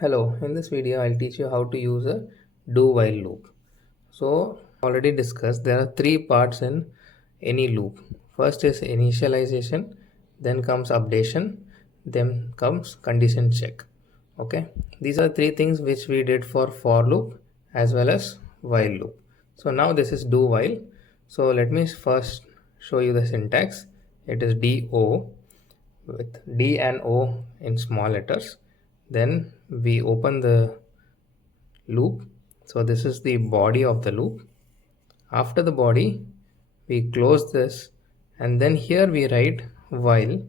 Hello, in this video I'll teach you how to use a do while loop. So already discussed, there are three parts in any loop. First is initialization, then comes updation, then comes condition check. Okay, these are three things which we did for loop as well as while loop. So now this is do while. So let me first show you the syntax. It is do with D and O in small letters. Then we open the loop. So this is the body of the loop. After the body, we close this, and then here we write while,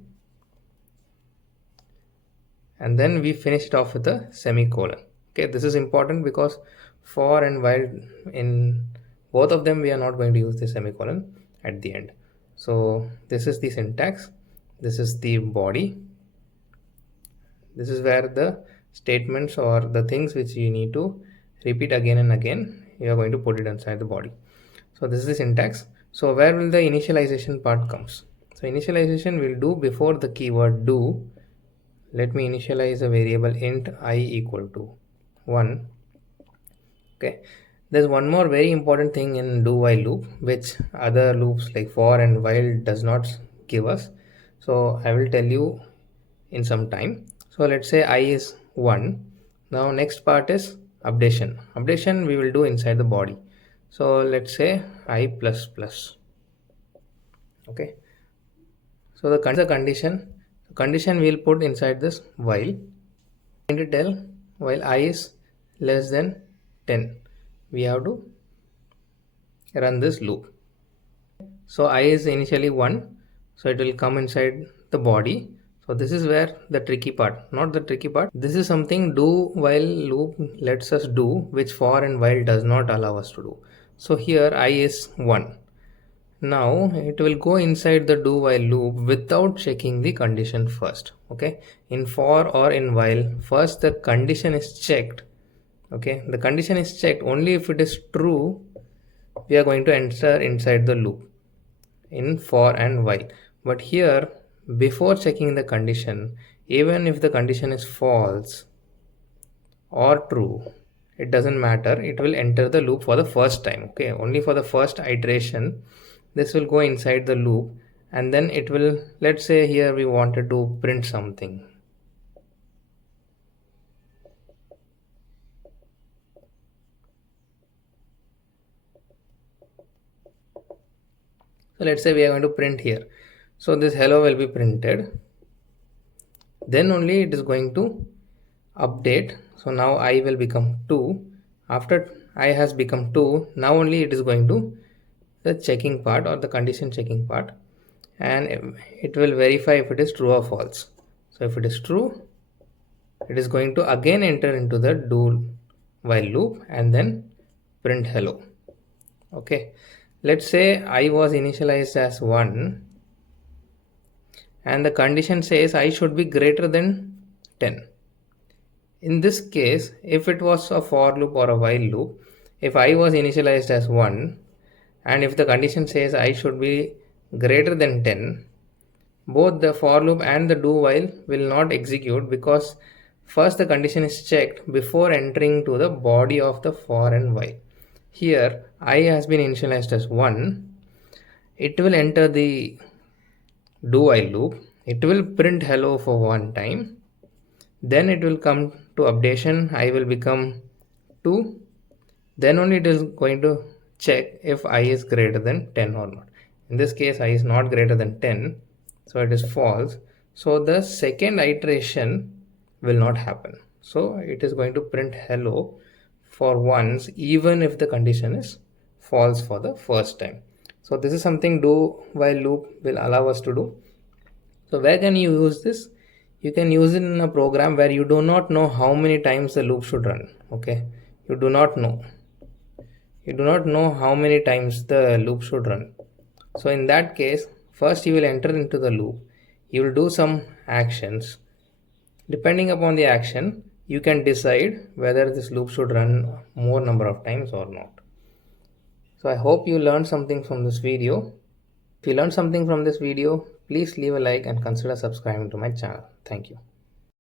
and then we finish it off with a semicolon. Okay, this is important because for and while, in both of them we are not going to use the semicolon at the end. So this is the syntax, this is the body, this is where the statements or the things which you need to repeat again and again, you are going to put it inside the body. So this is the syntax. So where will the initialization part comes? So initialization will do before the keyword do. Let me initialize a variable int I equal to 1. Okay, there's one more very important thing in do while loop which other loops like for and while does not give us. So I will tell you in some time. So let's say I is 1. Now next part is updation we will do inside the body. So let's say I plus plus. Okay, so the condition we'll put inside this while. Going to tell while I is less than 10, we have to run this loop. So I is initially 1, so it will come inside the body. So this is where the tricky part, not the tricky part, this is something do while loop lets us do which for and while does not allow us to do. So here I is 1. Now it will go inside the do while loop without checking the condition first. Okay, in for or in while, first the condition is checked. Okay, the condition is checked only if it is true, we are going to enter inside the loop in for and while. But here, before checking the condition, even if the condition is false or true, it doesn't matter, it will enter the loop for the first time. Okay, only for the first iteration this will go inside the loop, and then it will, let's say here we wanted to print something. So let's say we are going to print here. So this hello will be printed. Then only it is going to update. So now I will become 2. After I has become 2, now only it is going to the checking part or the condition checking part, and it will verify if it is true or false. So if it is true, it is going to again enter into the do while loop and then print hello. Okay, let's say I was initialized as 1 and the condition says I should be greater than 10. In this case, if it was a for loop or a while loop, if I was initialized as 1 and if the condition says I should be greater than 10, both the for loop and the do while will not execute because first the condition is checked before entering to the body of the for and while. Here I has been initialized as 1, it will enter the do while loop, it will print hello for one time, then it will come to updation, I will become 2, then only it is going to check if I is greater than 10 or not. In this case I is not greater than 10, so it is false. So the second iteration will not happen. So it is going to print hello for once even if the condition is false for the first time. So this is something do while loop will allow us to do. So where can you use this? You can use it in a program where you do not know how many times the loop should run. Okay, you do not know how many times the loop should run. So in that case, first you will enter into the loop, you will do some actions. Depending upon the action, you can decide whether this loop should run more number of times or not. So I hope you learned something from this video. If you learned something from this video, please leave a like and consider subscribing to my channel. Thank you.